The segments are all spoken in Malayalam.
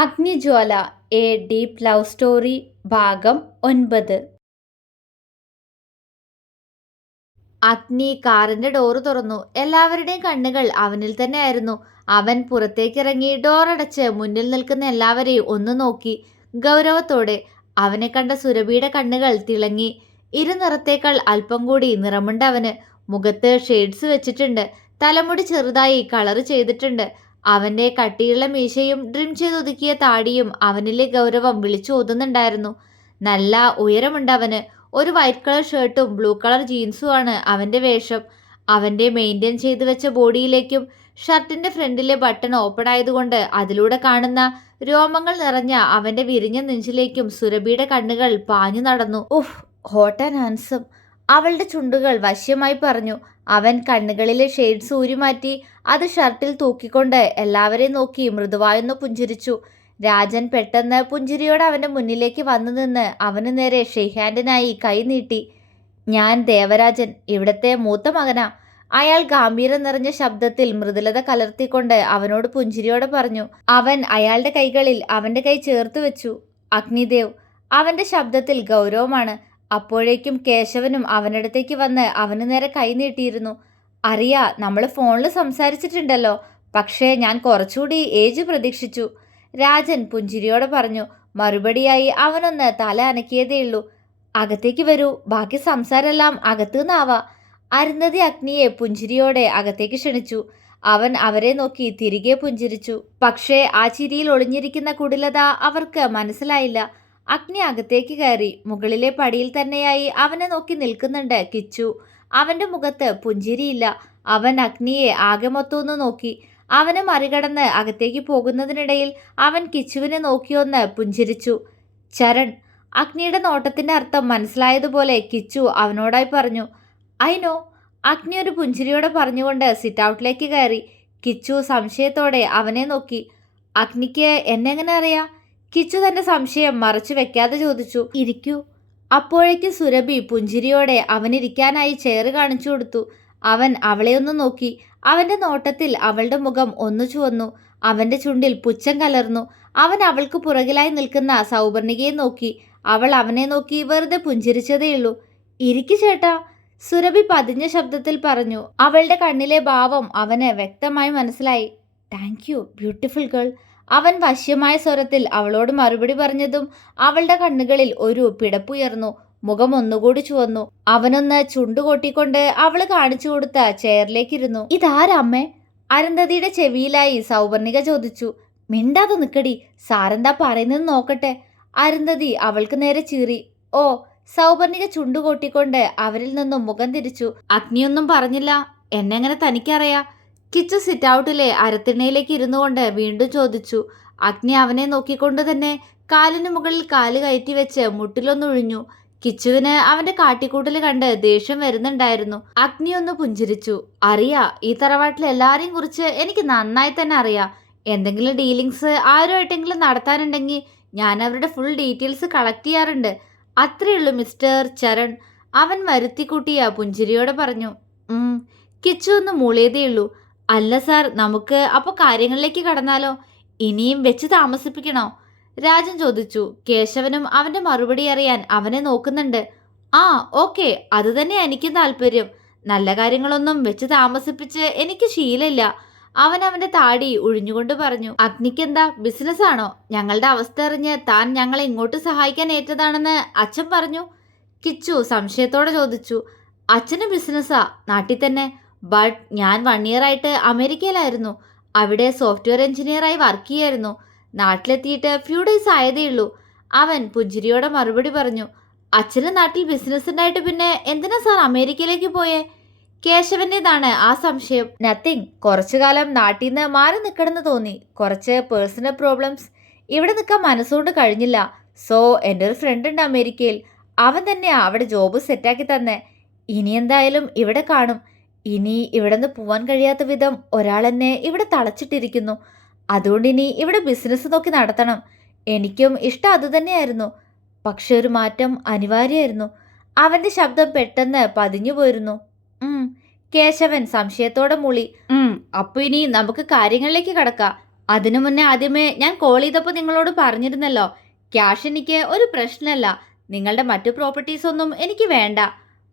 Agnijwala a deep love story ഭാഗം ഒൻപത്. അഗ്നി കാറിന്റെ ഡോറ് തുറന്നു. എല്ലാവരുടെയും കണ്ണുകൾ അവനിൽ തന്നെയായിരുന്നു. അവൻ പുറത്തേക്കിറങ്ങി ഡോറടച്ച് മുന്നിൽ നിൽക്കുന്ന എല്ലാവരെയും ഒന്ന് നോക്കി. ഗൗരവത്തോടെ അവനെ കണ്ട സുരഭിയുടെ കണ്ണുകൾ തിളങ്ങി. ഇരുനിറത്തേക്കാൾ അല്പം കൂടി നിറമുണ്ട് അവന്. മുഖത്ത് ഷെയ്ഡ്സ് വെച്ചിട്ടുണ്ട്. തലമുടി ചെറുതായി കളർ ചെയ്തിട്ടുണ്ട്. അവന്റെ കട്ടിയുള്ള മീശയും ഡ്രിം ചെയ്തൊതുക്കിയ താടിയും അവനിലെ ഗൗരവം വിളിച്ചു ഓതുന്നുണ്ടായിരുന്നു നല്ല ഉയരമുണ്ട് അവന്. ഒരു വൈറ്റ് കളർ ഷർട്ടും ബ്ലൂ കളർ ജീൻസുമാണ് അവന്റെ വേഷം. അവന്റെ മെയിന്റെയിൻ ചെയ്തു വെച്ച ബോഡിയിലേക്കും ഷർട്ടിന്റെ ഫ്രണ്ടിലെ ബട്ടൺ ഓപ്പൺ ആയതുകൊണ്ട് അതിലൂടെ കാണുന്ന രോമങ്ങൾ നിറഞ്ഞ അവന്റെ വിരിഞ്ഞ നെഞ്ചിലേക്കും സുരഭിയുടെ കണ്ണുകൾ പാഞ്ഞു നടന്നു. ഉഫ് ഹോട്ട് ആൻഡ് ഹാൻസം അവളുടെ ചുണ്ടുകൾ വശ്യമായി പറഞ്ഞു. അവൻ കണ്ണുകളിലെ ഷെയ്ഡ്സ് ഊരിമാറ്റി അത് ഷർട്ടിൽ തൂക്കിക്കൊണ്ട് എല്ലാവരെയും നോക്കി മൃദുവായൊന്ന് പുഞ്ചിരിച്ചു. രാജൻ പെട്ടെന്ന് പുഞ്ചിരിയോടെ അവന്റെ മുന്നിലേക്ക് വന്നു നിന്ന് അവന് നേരെ ഷെയ്ഹാൻഡിനായി കൈ നീട്ടി. ഞാൻ ദേവരാജൻ ഇവിടത്തെ മൂത്ത മകനാ. അയാൾ ഗാംഭീര്യം നിറഞ്ഞ ശബ്ദത്തിൽ മൃദുലത കലർത്തിക്കൊണ്ട് അവനോട് പുഞ്ചിരിയോടെ പറഞ്ഞു. അവൻ അയാളുടെ കൈകളിൽ അവന്റെ കൈ ചേർത്ത് വെച്ചു. അഗ്നിദേവ്. അവന്റെ ശബ്ദത്തിൽ ഗൗരവമാണ്. അപ്പോഴേക്കും കേശവനും അവനടുത്തേക്ക് വന്ന് അവന് നേരെ കൈ നീട്ടിയിരുന്നു. അറിയാ നമ്മൾ ഫോണിൽ സംസാരിച്ചിട്ടുണ്ടല്ലോ. പക്ഷേ ഞാൻ കുറച്ചുകൂടി ഏജ് പ്രതീക്ഷിച്ചു. രാജൻ പുഞ്ചിരിയോടെ പറഞ്ഞു മറുപടിയായി അവനൊന്ന് തല അനക്കിയതേയുള്ളൂ അകത്തേക്ക് വരൂ. ബാക്കി സംസാരമെല്ലാം അകത്തുനിന്നാവാ. അരുന്ധതി അഗ്നിയെ പുഞ്ചിരിയോടെ അകത്തേക്ക് ക്ഷണിച്ചു. അവൻ അവരെ നോക്കി തിരികെ പുഞ്ചിരിച്ചു. പക്ഷേ ആ ചിരിയിൽ ഒളിഞ്ഞിരിക്കുന്ന കുടിലത അവർക്ക് മനസ്സിലായില്ല. അഗ്നി അകത്തേക്ക് കയറി. മുകളിലെ പടിയിൽ തന്നെയായി അവനെ നോക്കി നിൽക്കുന്നുണ്ട് കിച്ചു. അവന്റെ മുഖത്ത് പുഞ്ചിരിയില്ല. അവൻ അഗ്നിയെ ആകെ മൊത്തമൊന്ന് നോക്കി. അവനെ മറികടന്ന് അകത്തേക്ക് പോകുന്നതിനിടയിൽ അവൻ കിച്ചുവിനെ നോക്കിയൊന്ന് പുഞ്ചിരിച്ചു. ചരൺ അഗ്നിയുടെ നോട്ടത്തിന്റെ അർത്ഥം മനസ്സിലായതുപോലെ കിച്ചു അവനോടായി പറഞ്ഞു. I know. അഗ്നി ഒരു പുഞ്ചിരിയോടെ പറഞ്ഞുകൊണ്ട് സിറ്റ് ഔട്ടിലേക്ക് കയറി. കിച്ചു സംശയത്തോടെ അവനെ നോക്കി. അഗ്നിക്ക് എന്നെങ്ങനെ അറിയാം? കിച്ചു തന്റെ സംശയം മറച്ചു വെക്കാതെ ചോദിച്ചു ഇരിക്കൂ. അപ്പോഴേക്കും സുരഭി പുഞ്ചിരിയോടെ അവനിരിക്കാനായി ചെയർ കാണിച്ചു കൊടുത്തു. അവൻ അവളെ ഒന്ന് നോക്കി. അവന്റെ നോട്ടത്തിൽ അവളുടെ മുഖം ഒന്നു ചുവന്നു. അവന്റെ ചുണ്ടിൽ പുച്ഛം കലർന്നു. അവൻ അവൾക്ക് പുറകിലായി നിൽക്കുന്ന സൗവർണികയെ നോക്കി. അവൾ അവനെ നോക്കി വെറുതെ പുഞ്ചിരിച്ചതേയുള്ളൂ ഇരിക്കു ചേട്ടാ. സുരഭി പതിഞ്ഞ ശബ്ദത്തിൽ പറഞ്ഞു. അവളുടെ കണ്ണിലെ ഭാവം അവന് വ്യക്തമായി മനസ്സിലായി. താങ്ക് യു ബ്യൂട്ടിഫുൾ ഗേൾ അവൻ വശ്യമായ സ്വരത്തിൽ അവളോട് മറുപടി പറഞ്ഞതും അവളുടെ കണ്ണുകളിൽ ഒരു പിടപ്പുയർന്നു. മുഖം ഒന്നുകൂടി ചുവന്നു. അവനൊന്ന് ചുണ്ടുകൊട്ടിക്കൊണ്ട് അവൾ കാണിച്ചു കൊടുത്ത ചെയറിലേക്കിരുന്നു. ഇതാരമ്മേ അരുന്ധതിയുടെ ചെവിയിലായി സൗവർണിക ചോദിച്ചു. മിണ്ടാതെ നിക്കടി. സാരെന്താ പറയുന്നത് നോക്കട്ടെ. അരുന്ധതി അവൾക്ക് നേരെ ചീറി. ഓ സൗവർണിക ചുണ്ടുകൊട്ടിക്കൊണ്ട് അവരിൽ നിന്നും മുഖം തിരിച്ചു. അഗ്നിയൊന്നും പറഞ്ഞില്ല. എന്നെങ്ങനെ തനിക്കറിയാ? കിച്ചു സിറ്റ് ഔട്ടിലെ അരത്തിണ്ണയിലേക്ക് ഇരുന്നു കൊണ്ട് വീണ്ടും ചോദിച്ചു അഗ്നി അവനെ നോക്കിക്കൊണ്ട് തന്നെ കാലിന് മുകളിൽ കാൽ കയറ്റി വെച്ച് മുട്ടിലൊന്നൊഴിഞ്ഞു കിച്ചുവിന് അവന്റെ കാട്ടിക്കൂട്ടൽ കണ്ട് ദേഷ്യം വരുന്നുണ്ടായിരുന്നു. അഗ്നി ഒന്ന് പുഞ്ചിരിച്ചു അറിയാ ഈ തറവാട്ടിൽ എല്ലാരെയും കുറിച്ച് എനിക്ക് നന്നായി തന്നെ അറിയാം. എന്തെങ്കിലും ഡീലിങ്സ് ആരുമായിട്ടെങ്കിലും നടത്താനുണ്ടെങ്കിൽ ഞാൻ അവരുടെ ഫുൾ ഡീറ്റെയിൽസ് കളക്ട് ചെയ്യാറുണ്ട്. അത്രയുള്ളൂ മിസ്റ്റർ ചരൺ അവൻ വരുത്തിക്കൂട്ടിയ പുഞ്ചിരിയോടെ പറഞ്ഞു. കിച്ചു ഒന്ന് മൂളിയതേയുള്ളൂ. അല്ല സാർ നമുക്ക് അപ്പോൾ കാര്യങ്ങളിലേക്ക് കടന്നാലോ? ഇനിയും വെച്ച് താമസിപ്പിക്കണോ? രാജൻ ചോദിച്ചു. കേശവനും അവന്റെ മറുപടി അറിയാൻ അവനെ നോക്കുന്നുണ്ട്. ആ ഓക്കെ അത് തന്നെ എനിക്ക് താല്പര്യം. നല്ല കാര്യങ്ങളൊന്നും വെച്ച് താമസിപ്പിച്ച് എനിക്ക് ശീലമില്ല. അവൻ അവന്റെ താടി ഒഴിഞ്ഞുകൊണ്ട് പറഞ്ഞു. അഗ്നിക്കെന്താ ബിസിനസ് ആണോ ഞങ്ങളുടെ അവസ്ഥ അറിഞ്ഞ് താൻ ഞങ്ങളെ ഇങ്ങോട്ട് സഹായിക്കാൻ ഏറ്റതാണെന്ന് അച്ഛൻ പറഞ്ഞു. കിച്ചു സംശയത്തോടെ ചോദിച്ചു. അച്ഛന് ബിസിനസ്സാ നാട്ടിൽ തന്നെ. ബട്ട് ഞാൻ വൺ ഇയർ ആയിട്ട് അമേരിക്കയിലായിരുന്നു. അവിടെ സോഫ്റ്റ്വെയർ എഞ്ചിനീയറായി വർക്ക് ചെയ്യായിരുന്നു. നാട്ടിലെത്തിയിട്ട് ഫ്യൂ ഡേയ്സ് ആയതേ ഉള്ളൂ. അവൻ പുഞ്ചിരിയോടെ മറുപടി പറഞ്ഞു അച്ഛന് നാട്ടിൽ ബിസിനസ് ഉണ്ടായിട്ട് പിന്നെ എന്തിനാ സാർ അമേരിക്കയിലേക്ക് പോയേ? കേശവന്റെതാണ് ആ സംശയം. നത്തിങ് കുറച്ചു കാലം നാട്ടിൽ നിന്ന് മാറി നിൽക്കണമെന്ന് തോന്നി. കുറച്ച് പേഴ്സണൽ പ്രോബ്ലംസ് ഇവിടെ നിൽക്കാൻ മനസ്സുകൊണ്ട് കഴിഞ്ഞില്ല. സോ എന്റെ ഒരു ഫ്രണ്ട് ഉണ്ട് അമേരിക്കയിൽ. അവൻ തന്നെയാണ് അവിടെ ജോബ് സെറ്റാക്കി തന്നെ. ഇനി എന്തായാലും ഇവിടെ കാണും. ഇനി ഇവിടെ നിന്ന് പോവാൻ കഴിയാത്ത വിധം ഒരാൾ എന്നെ ഇവിടെ തളച്ചിട്ടിരിക്കുന്നു. അതുകൊണ്ട് ഇനി ഇവിടെ ബിസിനസ് നോക്കി നടത്തണം. എനിക്കും ഇഷ്ടം അതുതന്നെയായിരുന്നു പക്ഷെ ഒരു മാറ്റം അനിവാര്യമായിരുന്നു. അവന്റെ ശബ്ദം പെട്ടെന്ന് പതിഞ്ഞു പോയിരുന്നു. കേശവൻ സംശയത്തോടെ മൂളി. അപ്പൊ ഇനി നമുക്ക് കാര്യങ്ങളിലേക്ക് കടക്കാം. അതിനു മുന്നേ ആദ്യമേ ഞാൻ കോൾ ചെയ്തപ്പോൾ നിങ്ങളോട് പറഞ്ഞിരുന്നല്ലോ ക്യാഷ് എനിക്ക് ഒരു പ്രശ്നമല്ല. നിങ്ങളുടെ മറ്റു പ്രോപ്പർട്ടീസ് ഒന്നും എനിക്ക് വേണ്ട.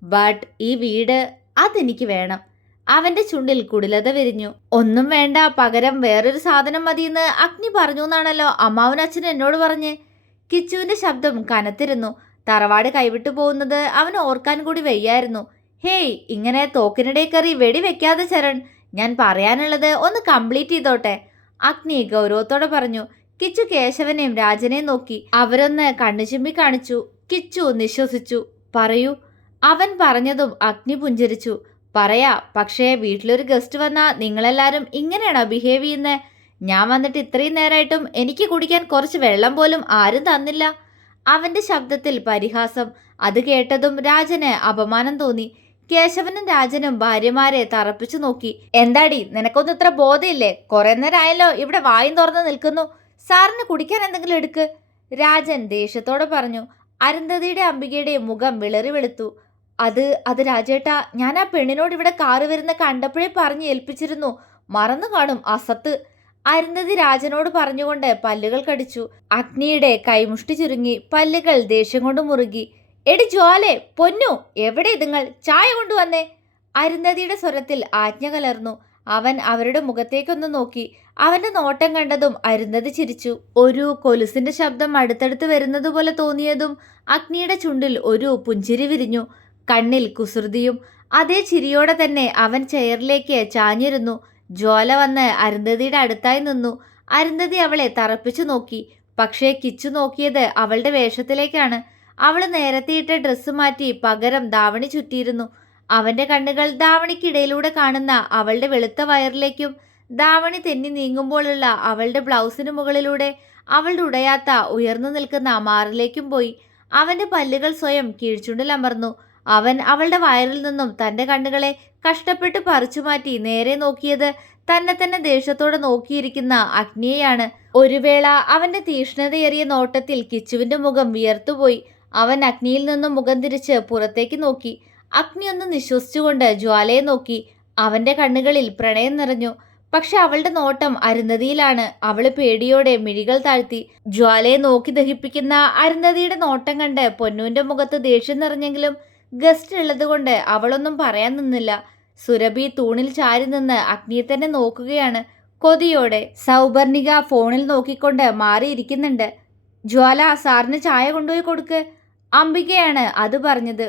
ബട്ട് ഈ വീട് അതെനിക്ക് വേണം. അവന്റെ ചുണ്ടിൽ കുടിലത വിരിഞ്ഞു. ഒന്നും വേണ്ട പകരം വേറൊരു സാധനം മതിയെന്ന് അഗ്നി പറഞ്ഞു എന്നാണല്ലോ അമ്മാവൻ അച്ഛൻ എന്നോട് പറഞ്ഞ്. കിച്ചുവിന്റെ ശബ്ദം കനത്തിരുന്നു. തറവാട് കൈവിട്ടു പോകുന്നത് അവൻ ഓർക്കാൻ കൂടി വയ്യായിരുന്നു. ഹേയ് ഇങ്ങനെ തോക്കിനിടെ കയറി വെടി വെക്കാതെ ചരൺ ഞാൻ പറയാനുള്ളത് ഒന്ന് കംപ്ലീറ്റ് ചെയ്തോട്ടെ. അഗ്നി ഗൗരവത്തോടെ പറഞ്ഞു. കിച്ചു കേശവനെയും രാജനെയും നോക്കി. അവരൊന്ന് കണ്ണു ചിമ്മി കാണിച്ചു. കിച്ചു നിശ്വസിച്ചു. പറയൂ അവൻ പറഞ്ഞതും അഗ്നി പുഞ്ചിരിച്ചു. പറയാ പക്ഷേ വീട്ടിലൊരു ഗസ്റ്റ് വന്നാൽ നിങ്ങളെല്ലാവരും ഇങ്ങനെയാണോ ബിഹേവ് ചെയ്യുന്നത് ഞാൻ വന്നിട്ട് ഇത്രയും നേരമായിട്ടും എനിക്ക് കുടിക്കാൻ കുറച്ച് വെള്ളം പോലും ആരും തന്നില്ല. അവന്റെ ശബ്ദത്തിൽ പരിഹാസം. അത് കേട്ടതും രാജന് അപമാനം തോന്നി. കേശവനും രാജനും ഭാര്യമാരെ തറപ്പിച്ചു നോക്കി. എന്താടി നിനക്കൊന്നും ഇത്ര ബോധമില്ലേ കുറെ നേരമായല്ലോ ഇവിടെ വായും തുറന്ന് നിൽക്കുന്നു. സാറിന് കുടിക്കാൻ എന്തെങ്കിലും എടുക്ക്. രാജൻ ദേഷ്യത്തോടെ പറഞ്ഞു. അരുന്ധതിയുടെ അംബികയുടെ മുഖം വിളറി വെളുത്തു. അത് അത് രാജേട്ടാ ഞാൻ ആ പെണ്ണിനോട് ഇവിടെ കാറ് വരുന്ന കണ്ടപ്പോഴേ പറഞ്ഞ് ഏൽപ്പിച്ചിരുന്നു. മറന്നു കാണും അസത്ത്. അരുന്ധതി രാജനോട് പറഞ്ഞുകൊണ്ട് പല്ലുകൾ കടിച്ചു. അഗ്നിയുടെ കൈമുഷ്ടി ചുരുങ്ങി. പല്ലുകൾ ദേഷ്യം കൊണ്ട് മുറുകി. എടി ജ്വാലെ പൊന്നു എവിടെ ഇതുങ്ങൾ? ചായ കൊണ്ടുവന്നേ. അരുന്ധതിയുടെ സ്വരത്തിൽ ആജ്ഞ കലർന്നു. അവൻ അവരുടെ മുഖത്തേക്കൊന്ന് നോക്കി. അവന്റെ നോട്ടം കണ്ടതും അരുന്ധതി ചിരിച്ചു. ഒരു കൊലുസിന്റെ ശബ്ദം അടുത്തടുത്ത് വരുന്നതുപോലെ തോന്നിയതും അഗ്നിയുടെ ചുണ്ടിൽ ഒരു പുഞ്ചിരി വിരിഞ്ഞു. കണ്ണിൽ കുസൃതിയും അതേ ചിരിയോടെ തന്നെ അവൻ ചെയറിലേക്ക് ചാഞ്ഞിരുന്നു. ജ്വാല വന്ന് അരുന്ധതിയുടെ അടുത്തായി നിന്നു. അരുന്ധതി അവളെ തറപ്പിച്ചു നോക്കി. പക്ഷേ കിച്ചു നോക്കിയത് അവളുടെ വേഷത്തിലേക്കാണ്. അവൾ നേരത്തെ ഇട്ട ഡ്രസ്സ് മാറ്റി പകരം ദാവണി ചുറ്റിയിരുന്നു. അവന്റെ കണ്ണുകൾ ദാവണിക്കിടയിലൂടെ കാണുന്ന അവളുടെ വെളുത്ത വയറിലേക്കും ദാവണി തെന്നി നീങ്ങുമ്പോഴുള്ള അവളുടെ ബ്ലൗസിന് മുകളിലൂടെ അവളുടെ ഉടയാത്ത ഉയർന്നു നിൽക്കുന്ന മാറിലേക്കും പോയി. അവന്റെ പല്ലുകൾ സ്വയം കീഴ്ചുണ്ടിൽ അമർന്നു അവൻ അവളുടെ വയറിൽ നിന്നും തന്റെ കണ്ണുകളെ കഷ്ടപ്പെട്ട് പറിച്ചുമാറ്റി നേരെ നോക്കിയത് തന്നെ തന്നെ ദേഷ്യത്തോടെ നോക്കിയിരിക്കുന്ന അഗ്നിയെയാണ്. ഒരു വേള അവന്റെ തീഷ്ണതയേറിയ നോട്ടത്തിൽ കിച്ചുവിന്റെ മുഖം വിയർത്തുപോയി. അവൻ അഗ്നിയിൽ നിന്നും മുഖം തിരിച്ച് പുറത്തേക്ക് നോക്കി. അഗ്നി ഒന്ന് നിശ്വസിച്ചുകൊണ്ട് ജ്വാലയെ നോക്കി. അവന്റെ കണ്ണുകളിൽ പ്രണയം നിറഞ്ഞു. പക്ഷെ അവളുടെ നോട്ടം അരുന്ധതിയിലാണ്. അവൾ പേടിയോടെ മിഴികൾ താഴ്ത്തി. ജ്വാലയെ നോക്കി ദഹിപ്പിക്കുന്ന അരുന്ധതിയുടെ നോട്ടം കണ്ട് പൊന്നുവിന്റെ മുഖത്ത് ദേഷ്യം നിറഞ്ഞെങ്കിലും ഗസ്റ്റ് ഉള്ളതുകൊണ്ട് അവളൊന്നും പറയാൻ നിന്നില്ല. സുരഭി തൂണിൽ ചാരി നിന്ന് അഗ്നിയെ തന്നെ നോക്കുകയാണ്. കൊതിയോടെ സൗപർണിക ഫോണിൽ നോക്കിക്കൊണ്ട് മാറിയിരിക്കുന്നുണ്ട്. ജ്വാല സാറിന് ചായ കൊണ്ടുപോയി കൊടുക്ക്. അംബികയാണ് അത് പറഞ്ഞത്.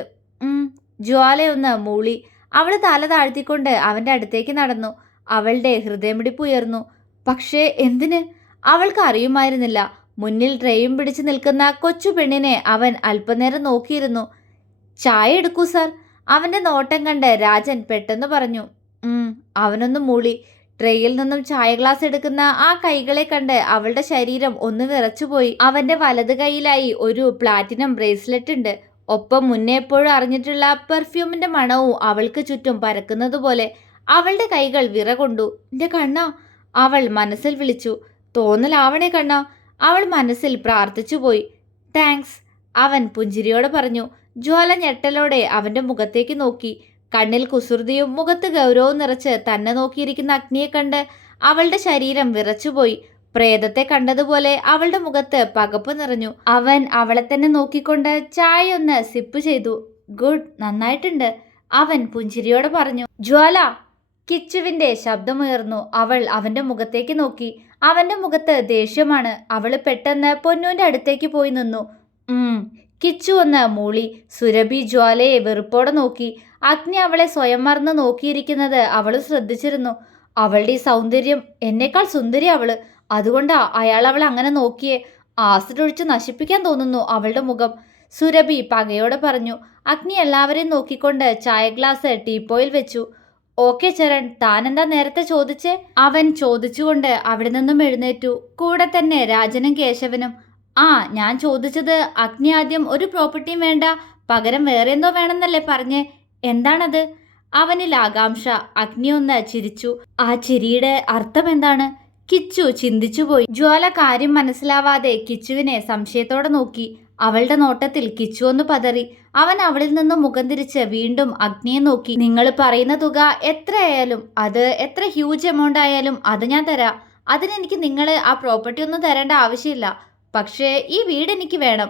ജ്വാലയൊന്ന് മൂളി. അവൾ തല താഴ്ത്തിക്കൊണ്ട് അവന്റെ അടുത്തേക്ക് നടന്നു. അവളുടെ ഹൃദയമിടിപ്പ് ഉയർന്നു. പക്ഷേ എന്തിന്? അവൾക്ക് അറിയുമായിരുന്നില്ല. മുന്നിൽ ട്രെയും പിടിച്ചു നിൽക്കുന്ന കൊച്ചു പെണ്ണിനെ അവൻ അല്പനേരം നോക്കിയിരുന്നു. ചായ എടുക്കൂ സാർ. അവന്റെ നോട്ടം കണ്ട് രാജൻ പെട്ടെന്ന് പറഞ്ഞു അവനൊന്നും മൂളി. ട്രെയിൽ നിന്നും ചായ ഗ്ലാസ് എടുക്കുന്ന ആ കൈകളെ കണ്ട് അവളുടെ ശരീരം ഒന്ന് വിറച്ചുപോയി. അവന്റെ വലത് കൈയിലായി ഒരു പ്ലാറ്റിനം ബ്രേസ്ലെറ്റ് ഉണ്ട്. ഒപ്പം മുന്നേ എപ്പോഴും അറിഞ്ഞിട്ടുള്ള പെർഫ്യൂമിന്റെ മണവും അവൾക്ക് ചുറ്റും പരക്കുന്നത് പോലെ അവളുടെ കൈകൾ വിറകൊണ്ടു എന്റെ കണ്ണ അവൾ മനസ്സിൽ വിളിച്ചു. തോന്നലാവണേ കണ്ണ. അവൾ മനസ്സിൽ പ്രാർത്ഥിച്ചു പോയി താങ്ക്സ് അവൻ പുഞ്ചിരിയോടെ പറഞ്ഞു. ജ്വാല ഞെട്ടലോടെ അവന്റെ മുഖത്തേക്ക് നോക്കി. കണ്ണിൽ കുസൃതിയും മുഖത്ത് ഗൗരവവും നിറച്ച് തന്നെ നോക്കിയിരിക്കുന്ന അഗ്നിയെ കണ്ട് അവളുടെ ശരീരം വിറച്ചുപോയി. പ്രേതത്തെ കണ്ടതുപോലെ അവളുടെ മുഖത്ത് പകപ്പ് നിറഞ്ഞു. അവൻ അവളെ തന്നെ നോക്കിക്കൊണ്ട് ചായ ഒന്ന് സിപ്പ് ചെയ്തു. ഗുഡ് നന്നായിട്ടുണ്ട് അവൻ പുഞ്ചിരിയോടെ പറഞ്ഞു. ജ്വാല കിച്ചുവിന്റെ ശബ്ദമുയർന്നു. അവൾ അവന്റെ മുഖത്തേക്ക് നോക്കി. അവന്റെ മുഖത്ത് ദേഷ്യമാണ്. അവൾ പെട്ടെന്ന് പൊന്നുവിന്റെ അടുത്തേക്ക് പോയി നിന്നു. കിച്ചു എന്ന മൂളി സുരഭി ജ്വാലയെ വെറുപ്പോടെ നോക്കി. അഗ്നി അവളെ സ്വയം മറന്ന് നോക്കിയിരിക്കുന്നത് അവൾ ശ്രദ്ധിച്ചിരുന്നു. അവളുടെ സൗന്ദര്യം എന്നേക്കാൾ സുന്ദരി അവൾ. അതുകൊണ്ടാ അയാൾ അവളെ അങ്ങനെ നോക്കിയേ. ആസിഡ് ഒഴിച്ച് നശിപ്പിക്കാൻ തോന്നുന്നു അവളുടെ മുഖം. സുരഭി പകയോടെ പറഞ്ഞു അഗ്നി എല്ലാവരെയും നോക്കിക്കൊണ്ട് ചായ ഗ്ലാസ് ടീപ്പോയിൽ വെച്ചു. ഓക്കെ ചരൺ താൻ എന്താ നേരത്തെ ചോദിച്ചേ? അവൻ ചോദിച്ചുകൊണ്ട് അവിടെ നിന്നും എഴുന്നേറ്റു. കൂടെ തന്നെ രാജനും കേശവനും ആ ഞാൻ ചോദിച്ചത് അഗ്നി ആദ്യം ഒരു പ്രോപ്പർട്ടിയും വേണ്ട പകരം വേറെ എന്തോ വേണമെന്നല്ലേ പറഞ്ഞ്? എന്താണത്? അവനിൽ ആകാംക്ഷ അഗ്നി ഒന്ന് ചിരിച്ചു. ആ ചിരിയുടെ അർത്ഥം എന്താണ്? കിച്ചു ചിന്തിച്ചുപോയി ജ്വാല കാര്യം മനസ്സിലാവാതെ കിച്ചുവിനെ സംശയത്തോടെ നോക്കി. അവളുടെ നോട്ടത്തിൽ കിച്ചു ഒന്ന് പതറി. അവൻ അവളിൽ നിന്ന് മുഖം തിരിച്ച് വീണ്ടും അഗ്നിയെ നോക്കി. നിങ്ങൾ പറയുന്ന തുക എത്രയായാലും അത് എത്ര ഹ്യൂജ് എമൗണ്ട് ആയാലും അത് ഞാൻ തരാം. അതിനെനിക്ക് നിങ്ങൾ ആ പ്രോപ്പർട്ടി ഒന്നും തരേണ്ട ആവശ്യമില്ല. പക്ഷേ ഈ വീട് എനിക്ക് വേണം.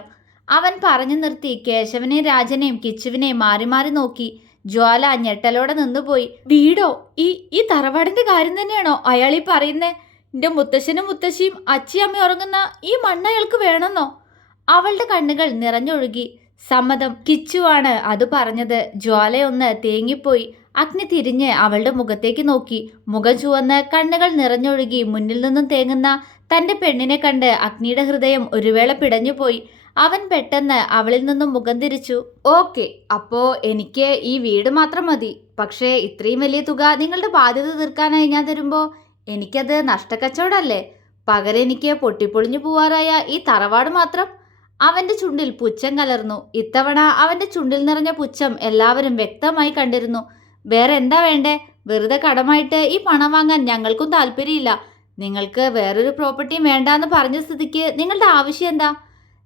അവൻ പറഞ്ഞു നിർത്തി കേശവനെയും രാജനെയും കിച്ചുവിനെയും മാറി മാറി നോക്കി. ജ്വാല ഞെട്ടലോടെ നിന്നുപോയി. വീടോ? ഈ ഈ തറവാടിന്റെ കാര്യം തന്നെയാണോ അയാൾ ഈ പറയുന്നേ? എന്റെ മുത്തശ്ശനും മുത്തശ്ശിയും അച്ഛയമ്മയും ഉറങ്ങുന്ന ഈ മണ്ണ് അയാൾക്ക് വേണമെന്നോ? അവളുടെ കണ്ണുകൾ നിറഞ്ഞൊഴുകി. സമ്മതം. കിച്ചുവാണ് അത് പറഞ്ഞത്. ജ്വാലയൊന്ന് തേങ്ങിപ്പോയി. അഗ്നി തിരിഞ്ഞ് അവളുടെ മുഖത്തേക്ക് നോക്കി. മുഖം ചുവന്ന് കണ്ണുകൾ നിറഞ്ഞൊഴുകി മുന്നിൽ നിന്നും തേങ്ങുന്ന തന്റെ പെണ്ണിനെ കണ്ട് അഗ്നിയുടെ ഹൃദയം ഒരുവേള പിടഞ്ഞുപോയി. അവൻ പെട്ടെന്ന് അവളിൽ നിന്നും മുഖം തിരിച്ചു. ഓക്കെ അപ്പോ എനിക്ക് ഈ വീട് മാത്രം മതി. പക്ഷേ ഇത്രയും വലിയ തുക നിങ്ങളുടെ ബാധ്യത തീർക്കാനായി ഞാൻ തരുമ്പോ എനിക്കത് നഷ്ടക്കച്ചവടല്ലേ? പകരം എനിക്ക് പൊട്ടിപ്പൊളിഞ്ഞു പോവാറായ ഈ തറവാട് മാത്രം? അവന്റെ ചുണ്ടിൽ പുച്ഛം കലർന്നു. ഇത്തവണ അവന്റെ ചുണ്ടിൽ നിറഞ്ഞ പുച്ഛം എല്ലാവരും വ്യക്തമായി കണ്ടിരുന്നു. വേറെ എന്താ വേണ്ടേ? വെറുതെ കടമായിട്ട് ഈ പണം വാങ്ങാൻ ഞങ്ങൾക്കും താല്പര്യമില്ല. നിങ്ങൾക്ക് വേറൊരു പ്രോപ്പർട്ടിയും വേണ്ടാന്ന് പറഞ്ഞ സ്ഥിതിക്ക് നിങ്ങളുടെ ആവശ്യം എന്താ?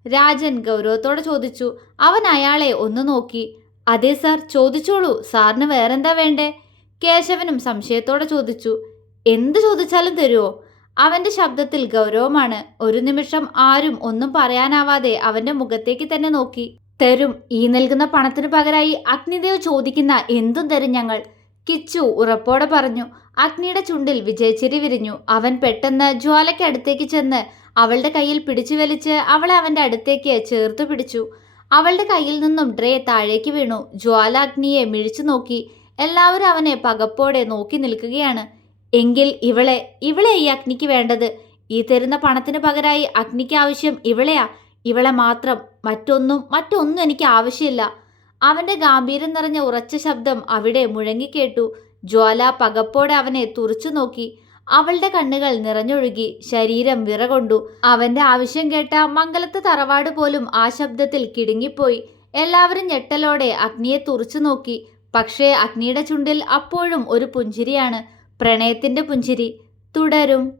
രാജൻ ഗൗരവത്തോടെ ചോദിച്ചു. അവൻ അയാളെ ഒന്ന് നോക്കി. അതെ സാർ ചോദിച്ചോളൂ. സാറിന് വേറെന്താ വേണ്ടേ? കേശവനും സംശയത്തോടെ ചോദിച്ചു. എന്ത് ചോദിച്ചാലും തരുമോ അവന്റെ ശബ്ദത്തിൽ ഗൗരവമാണ്. ഒരു നിമിഷം ആരും ഒന്നും പറയാനാവാതെ അവന്റെ മുഖത്തേക്ക് തന്നെ നോക്കി. തരും. ഈ നൽകുന്ന പണത്തിന് പകരമായി അഗ്നിദേവ് ചോദിക്കുന്ന എന്തും തരും ഞങ്ങൾ. കിച്ചു ഉറപ്പോടെ പറഞ്ഞു. അഗ്നിയുടെ ചുണ്ടിൽ വിജയച്ചിരി വിരിഞ്ഞു. അവൻ പെട്ടെന്ന് ജ്വാലയ്ക്ക് അടുത്തേക്ക് ചെന്ന് അവളുടെ കയ്യിൽ പിടിച്ചു വലിച്ച് അവളെ അവന്റെ അടുത്തേക്ക് ചേർത്ത് പിടിച്ചു. അവളുടെ കയ്യിൽ നിന്നും ഡ്രേ താഴേക്ക് വീണു. ജ്വാല അഗ്നിയെ മിഴിച്ചു നോക്കി. എല്ലാവരും അവനെ പകപ്പോടെ നോക്കി നിൽക്കുകയാണ്. എങ്കിൽ ഇവളെ ഇവളെ ഈ അഗ്നിക്ക് വേണ്ടത്? ഈ തരുന്ന പണത്തിന് പകരമായി അഗ്നിക്ക് ആവശ്യം ഇവളെയാ? ഇവളെ മാത്രം മറ്റൊന്നും മറ്റൊന്നും എനിക്ക് ആവശ്യമില്ല. അവന്റെ ഗാംഭീര്യം നിറഞ്ഞ ഉറച്ച ശബ്ദം അവിടെ മുഴങ്ങിക്കേട്ടു ജ്വാല പകപ്പോടെ അവനെ തുറച്ചു നോക്കി. അവളുടെ കണ്ണുകൾ നിറഞ്ഞൊഴുകി ശരീരം വിറകൊണ്ടു. അവന്റെ ആവശ്യം കേട്ട മംഗലത്ത് തറവാട് പോലും ആ ശബ്ദത്തിൽ കിടുങ്ങിപ്പോയി. എല്ലാവരും ഞെട്ടലോടെ അഗ്നിയെ തുറച്ചു നോക്കി. പക്ഷേ അഗ്നിയുടെ ചുണ്ടിൽ അപ്പോഴും ഒരു പുഞ്ചിരിയാണ്. പ്രണയത്തിന്റെ പുഞ്ചിരി. തുടരും.